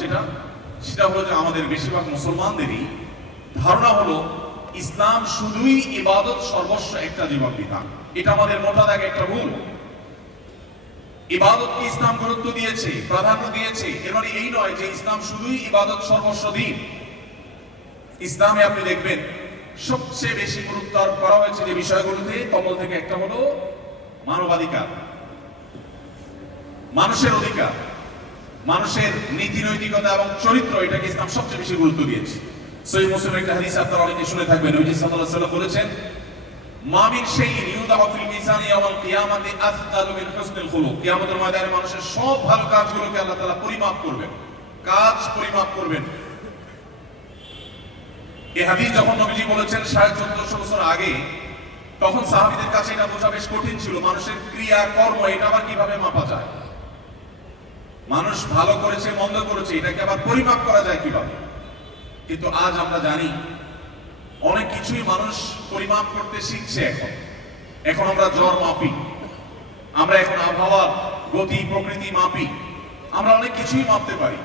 সেটা সেটা হলো যে আমাদের বেশিরভাগ মুসলমানদেরই ধারণা হলো ইসলাম শুধুই ইবাদত সর্বস্ব একটা জীবন বিধান। এটা আমাদের মোটা দাগে একটা ভুল। ইবাদতকে ইসলাম গুরুত্ব দিয়েছে, প্রাধান্য দিয়েছে, এর মানে এই নয় যে ইসলাম শুধুই ইবাদত সর্বস্ব দিন। ইসলামে আপনি দেখবেন সবচেয়ে বেশি গুরুত্ব আরোপ করা হয়েছে যে বিষয়গুলোতে, তন্মধ্য থেকে একটা হলো মানবাধিকার, মানুষের অধিকার, মানুষের নীতি নৈতিকতা এবং চরিত্র, এটাকে ইসলাম সবচেয়ে বেশি গুরুত্ব দিয়েছে। সহিহ মুসলিমের একটা হাদিস আপনারা অনেকে শুনে থাকবেন, নবী সাল্লাল্লাহু আলাইহি ওয়াসাল্লাম বলেছেন, মা মিন শাইইন ইউদাউ ফিল মিজানি ইয়াওমাল কিয়ামাতি আফদালু মিন হুসনিল খুলুক। কিয়ামতের ময়দানে মানুষের সব ভালো কাজগুলোকে আল্লাহ তাআলা পরিমাপ করবেন, কাজ পরিমাপ করবেন। এই হাদিস যখন নবীজি বলেছেন 1450 বছর আগে, তখন সাহাবীদের কাছে এটা বোঝা বেশ কঠিন ছিল। মানুষের ক্রিয়া কর্ম এটা আবার কিভাবে মাপা যায়? মানুষ ভালো করেছে মন্দ করেছে এটাকে আবার পরিমাপ করা যায় কিভাবে? কিন্তু আজ আমরা জানি অনেক কিছুই মানুষ পরিমাপ করতে শিখছে। এখন আমরা জ্বর মাপি, আমরা এখন আবহাওয়ার গতি প্রকৃতি মাপি, আমরা অনেক কিছুই মাপতে পারি।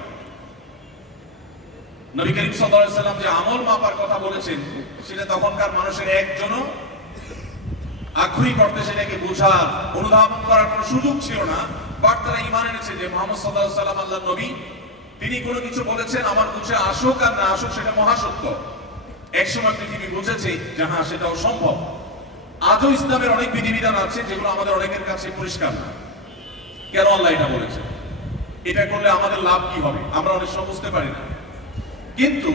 নবী করিম সাল্লাল্লাহু আলাইহি ওয়াসাল্লাম যে আমল মাপার কথা বলেছেন, সেটা তখনকার মানুষের একজনও আক্ষরিক অর্থে সেটাকে বোঝার, অনুধাবন করার কোনো সুযোগ ছিল না। বাট তারা ঈমান এনেছে যে মুহাম্মদ সাল্লাল্লাহু আলাইহি ওয়াসাল্লাম আল্লাহর নবী, তিনি কোনো কিছু বলেছেন আমার বুঝে আসুক আর না আসুক সেটা মহাসত্য। একসময় পৃথিবী বুঝেছে যে হ্যাঁ সেটাও সম্ভব। আজও ইসলামের অনেক বিধিবিধান আছে যেগুলো আমাদের অনেকের কাছে পরিষ্কার না। কেন আল্লাহ এটা বলেছেন, এটা করলে আমাদের লাভ কি হবে, আমরা অনেক সময় বুঝতে পারি না। কিন্তু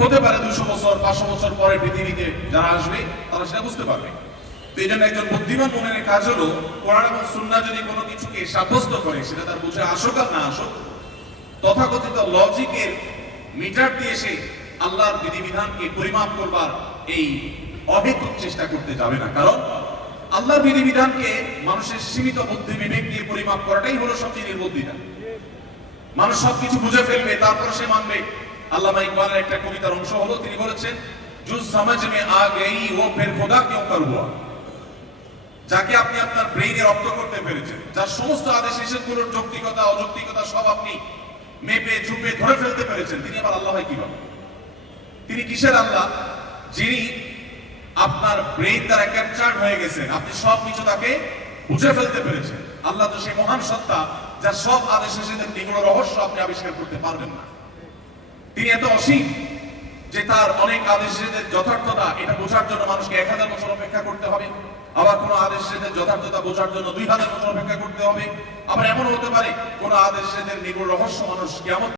হতে পারে 200 বছর 500 বছর পরে পৃথিবীতে যারা আসবে তারা সেটা বুঝতে পারবে। তো এই জন্য একজন বুদ্ধিমান মুমিনের কাজ হলো কোরআন এবং সুন্নাহ যদি কোনো কিছুকে সাব্যস্ত করে, সেটা তার বুঝে আসুক আর না আসুক, তথাকথিত লজিকের মিটার দিয়ে সে আল্লাহর বিধিবিধানকে পরিমাপ করবার এই অহেতুক চেষ্টা করতে যাবে না। কারণ আল্লাহর বিধিবিধানকে মানুষের সীমিত বুদ্ধি বিবেক দিয়ে পরিমাপ করাটাই হলো সবচেয়ে নির্বুদ্ধিতা। মানুষ সবকিছু বুঝে ফেলবে তারপর সে মানবে। আল্লামা ইকবালের একটা কবিতার অংশ হলো, তিনি বলেছেন, জো সমঝ মে আ গই ও ফির খোদা কিউ কর হুয়া। যাকে আপনি আপনার ব্রেইনে রপ্ত করতে পেরেছেন, যার সমস্ত আদেশ নিষেধগুলোর যৌক্তিকতা অযৌক্তিকতা সব আপনি মেপে ঝুপে ধরে ফেলতে পেরেছেন, তিনি আবার আল্লাহ হয় কিভাবে? তিনি কিসের আল্লাহ? যিনি আপনার ব্রেইন দ্বারা ক্যাপচার্ড হয়ে গেছেন, আপনি সব কিছু তাকে বুঝে ফেলতে পেরেছেন। আল্লাহ তো সেই মহান সত্তা যার সব আদেশ নিষেধের নিগুড় রহস্য আপনি আবিষ্কার করতে পারবেন না। তিনি এত অসীম যে তার অনেক আদেশ নিষেধের যথার্থতা এটা বোঝার জন্য মানুষকে 1000 বছর অপেক্ষা করতে হবে, আবার কোনো আদেশ নিষেধের যথার্থতা বোঝার জন্য 2000 বছর অপেক্ষা করতে হবে। আবার এমন হতে পারে কোন আদেশ নিষেধের নিগুড় রহস্য মানুষ কিয়ামত